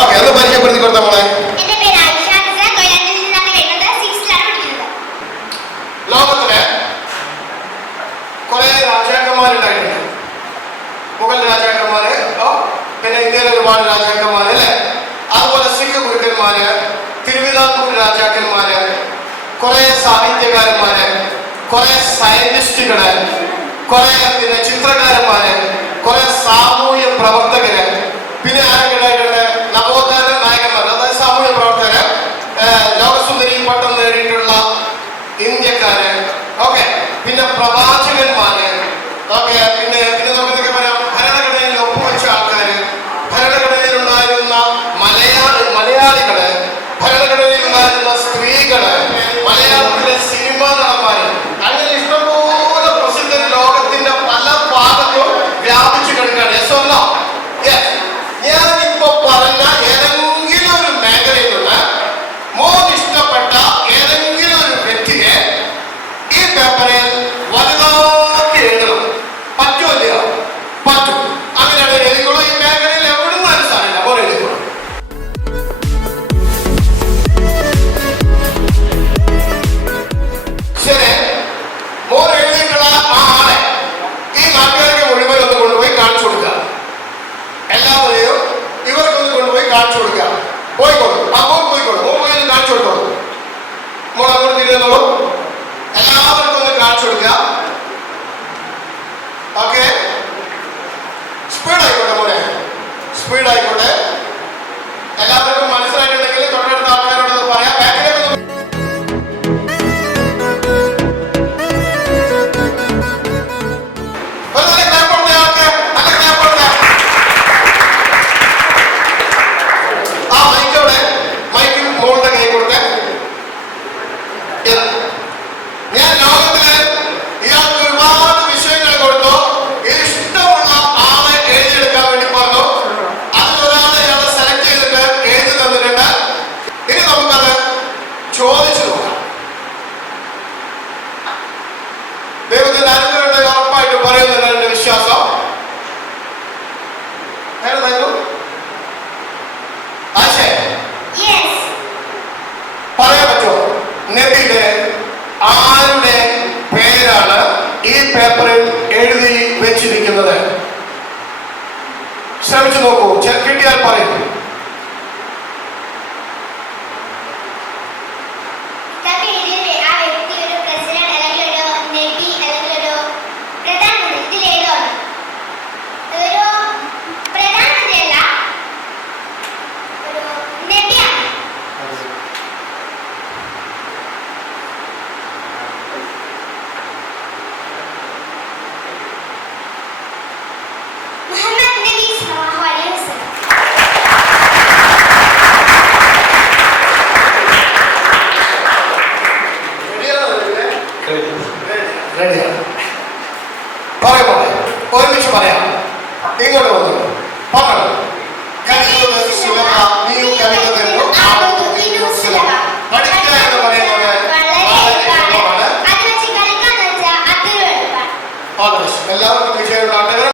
Okay, ഒന്ന് പരിചയപ്പെടുത്തി കൊടുത്ത മോളെ. ലോകത്തില് കുറെ രാജാക്കന്മാരുണ്ടായിട്ടുണ്ട്. മുഗൾ രാജാക്കന്മാര്, പിന്നെ ഇന്ത്യയിലെ ഒരുപാട് രാജാക്കന്മാര് അല്ലെ. അതുപോലെ സിഖ് ഗുരുക്കന്മാര്, തിരുവിതാംകൂർ രാജാക്കന്മാര്, കുറെ സാഹിത്യകാരന്മാര്, കുറെ സയന്റിസ്റ്റുകള്, കുറെ പിന്നെ ചിത്രകാരന്മാര്, കുറെ സാമൂഹ്യ പ്രവർത്തകര്, പിന്നെ ആരൊക്കെയായിട്ടുണ്ട് നവോത്ഥാന നായകന്മാർ, അതായത് സാമൂഹ്യ പ്രവർത്തകര്, ലോകസുന്ദരി പട്ടം നേടിയിട്ടുള്ള ഇന്ത്യക്കാര്, ഓക്കെ, പിന്നെ പ്രവാചകന്മാര്, ഓക്കെ, പിന്നെ നമുക്ക് എന്തൊക്കെ പറയാം, ഭരണഘടനയിൽ ഒപ്പുവെച്ച ആൾക്കാര്, ഭരണഘടനയിൽ ഉണ്ടായിരുന്ന മലയാളികള്, ഭരണഘടനയിൽ ഉണ്ടായിരുന്ന സ്ത്രീകള്, മലയാളത്തിലെ സിനിമാ നടന്മാര്, അങ്ങനെ ഇഷ്ടംപോലെ പ്രസിദ്ധ ലോകത്തിന്റെ പല ഭാഗത്തും വ്യാപിച്ചു കിടക്കുകയാണ്. ഞാനിപ്പോ പറഞ്ഞ ഏതെങ്കിലും ഒരു മേഖലയിൽ നിന്ന് മോൻ ഇഷ്ടപ്പെട്ട ഏതെങ്കിലും ഒരു വ്യക്തിയെ ഈ പേപ്പറിൽ വലുതാക്കി എഴുതണം. പറ്റുമല്ലോ? പറ്റും. അങ്ങനെയാണ് എഴുതിക്കോളൂ. ഈ മേഖലയിൽ എവിടുന്ന് അനുസാരില്ല മോൻ എഴുതിക്കോളൂ. ശരി, മോൻ എഴുതിയിട്ടുള്ള ആ ആളെ ഈ നാട്ടുകാർക്ക് മുഴുവൻ ഒന്ന് കൊണ്ടുപോയി കാണിച്ചു കൊടുക്കുക. എല്ലാവരെയും ഇവർക്കൊന്ന് കൊണ്ടുപോയി കാണിച്ചു കൊടുക്കുക. പോയിക്കോളൂ, മോൻ പോയിക്കോളൂ, മോൻ പോയി കാണിച്ചു കൊടുത്തോളൂ. മോൾ അങ്ങോട്ട് തിരിഞ്ഞോളൂ. എല്ലാവർക്കും ഒന്ന് കാണിച്ചു കൊടുക്കുക. ഓക്കെ, സ്പീഡായിക്കോട്ടെ മോനെ, സ്പീഡായിക്കോട്ടെ. എല്ലാവർക്കും മനസ്സിലായിട്ടുണ്ടെങ്കിൽ തൊട്ടടുത്ത ആൾക്കാരോടൊന്ന് പറയാം. ബാക്കിലേക്ക് ഞാൻ ലോകത്തില് ഇയാൾക്ക് ഒരുപാട് വിഷയങ്ങൾ കൊടുത്തു. ഇഷ്ടമുള്ള ആളെ എഴുതിയെടുക്കാൻ വേണ്ടി പറഞ്ഞു. അതിലൊരാളെ ഇയാളെ സെലക്ട് ചെയ്തിട്ട് എഴുതി തന്നിട്ടുണ്ട്. ഇനി നമുക്കത് ചോദിച്ചു നോക്കാം. ദൈവത്തിന്റെ അനുഗ്രഹം ഉറപ്പായിട്ട് പറയുന്നുണ്ട് എന്റെ വിശ്വാസം. പറയാൻ പറ്റുമോ? നബിയുടെ ആരുടെ പേരാണ് ഈ പേപ്പറിൽ എഴുതി വെച്ചിരിക്കുന്നത്? ശ്രമിച്ചു നോക്കൂ, കിട്ടിയാൽ പറയും.